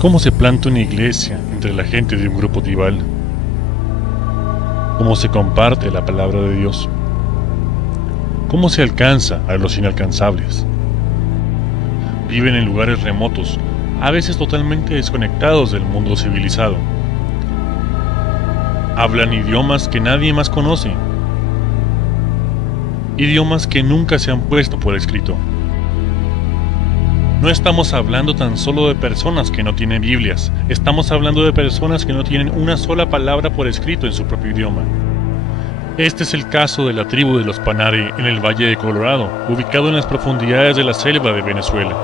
¿Cómo se planta una iglesia entre la gente de un grupo tribal? ¿Cómo se comparte la palabra de Dios? ¿Cómo se alcanza a los inalcanzables? Viven en lugares remotos, a veces totalmente desconectados del mundo civilizado. Hablan idiomas que nadie más conoce, idiomas que nunca se han puesto por escrito. No estamos hablando tan solo de personas que no tienen Biblias, estamos hablando de personas que no tienen una sola palabra por escrito en su propio idioma. Este es el caso de la tribu de los Panare en el Valle de Colorado, ubicado en las profundidades de la selva de Venezuela.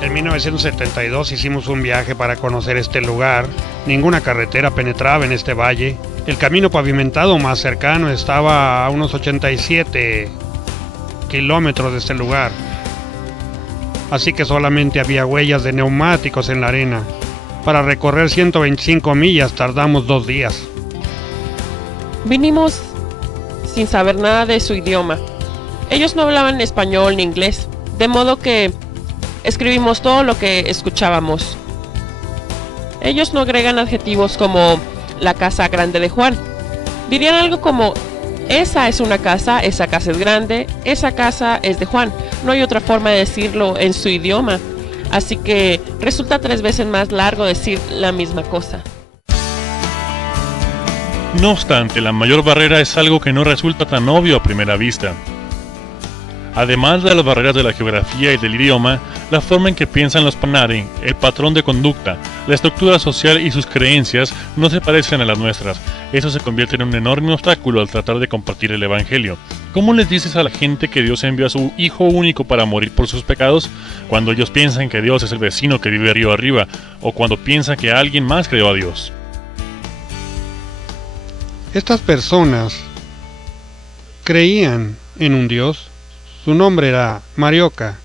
En 1972 hicimos un viaje para conocer este lugar. Ninguna carretera penetraba en este valle. El camino pavimentado más cercano estaba a unos 87 kilómetros de este lugar. Así que solamente había huellas de neumáticos en la arena. Para recorrer 125 millas tardamos 2 días. Vinimos sin saber nada de su idioma. Ellos no hablaban español ni inglés, de modo que escribimos todo lo que escuchábamos. Ellos no agregan adjetivos como la casa grande de Juan. Dirían algo como: esa es una casa, esa casa es grande, esa casa es de Juan. No hay otra forma de decirlo en su idioma, así que resulta 3 veces más largo decir la misma cosa. No obstante, la mayor barrera es algo que no resulta tan obvio a primera vista. Además de las barreras de la geografía y del idioma, la forma en que piensan los Panare, el patrón de conducta, la estructura social y sus creencias no se parecen a las nuestras. Eso se convierte en un enorme obstáculo al tratar de compartir el Evangelio. ¿Cómo les dices a la gente que Dios envió a su Hijo único para morir por sus pecados, cuando ellos piensan que Dios es el vecino que vive río arriba, o cuando piensan que alguien más creó a Dios? Estas personas creían en un Dios. Su nombre era Marioka,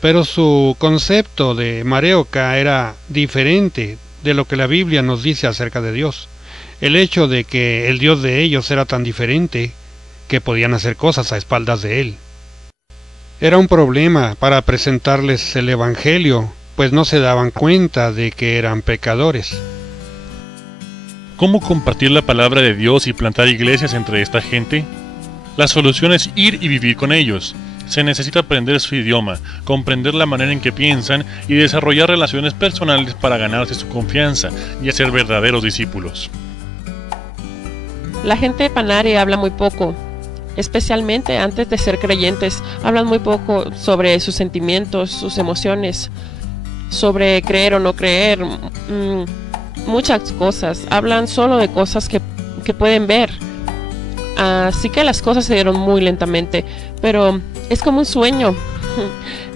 pero su concepto de Marioka era diferente de lo que la Biblia nos dice acerca de Dios. El hecho de que el Dios de ellos era tan diferente que podían hacer cosas a espaldas de él. Era un problema para presentarles el Evangelio, pues no se daban cuenta de que eran pecadores. ¿Cómo compartir la palabra de Dios y plantar iglesias entre esta gente? La solución es ir y vivir con ellos. Se necesita aprender su idioma, comprender la manera en que piensan y desarrollar relaciones personales para ganarse su confianza y hacer verdaderos discípulos. La gente de Panare habla muy poco, especialmente antes de ser creyentes. Hablan muy poco sobre sus sentimientos, sus emociones, sobre creer o no creer, muchas cosas. Hablan solo de cosas que pueden ver. Así que las cosas se dieron muy lentamente, pero es como un sueño.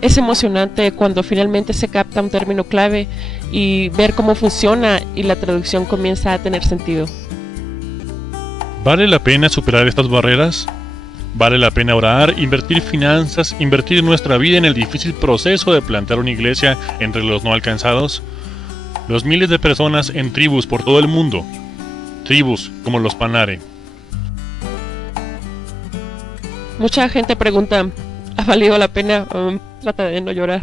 Es emocionante cuando finalmente se capta un término clave y ver cómo funciona y la traducción comienza a tener sentido. ¿Vale la pena superar estas barreras? ¿Vale la pena orar, invertir finanzas, invertir nuestra vida en el difícil proceso de plantar una iglesia entre los no alcanzados? Los miles de personas en tribus por todo el mundo, tribus como los Panare. Mucha gente pregunta: ¿ha valido la pena? Trata de no llorar.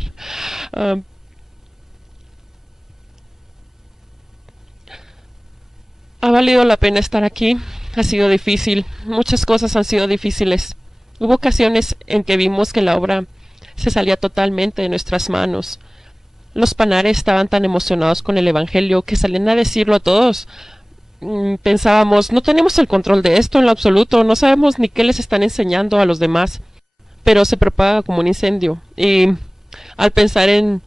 ¿Ha valido la pena estar aquí? Ha sido difícil. Muchas cosas han sido difíciles. Hubo ocasiones en que vimos que la obra se salía totalmente de nuestras manos. Los Panare estaban tan emocionados con el Evangelio que salían a decirlo a todos. Pensábamos: no tenemos el control de esto en lo absoluto, no sabemos ni qué les están enseñando a los demás, pero se propaga como un incendio. Y al pensar en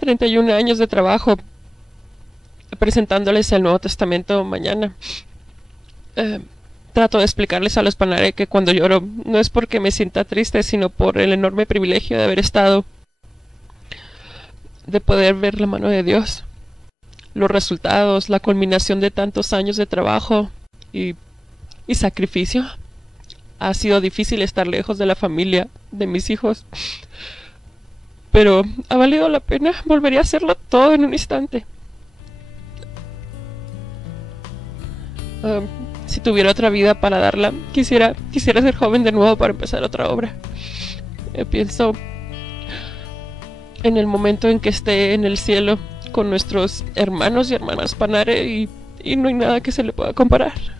31 años de trabajo presentándoles el Nuevo Testamento mañana. Trato de explicarles a los Panare que cuando lloro no es porque me sienta triste, sino por el enorme privilegio de haber estado, de poder ver la mano de Dios, los resultados, la culminación de tantos años de trabajo y sacrificio. Ha sido difícil estar lejos de la familia, de mis hijos, pero ha valido la pena. Volvería a hacerlo todo en un instante. Si tuviera otra vida para darla, quisiera ser joven de nuevo para empezar otra obra. Pienso en el momento en que esté en el cielo con nuestros hermanos y hermanas Panare y no hay nada que se le pueda comparar.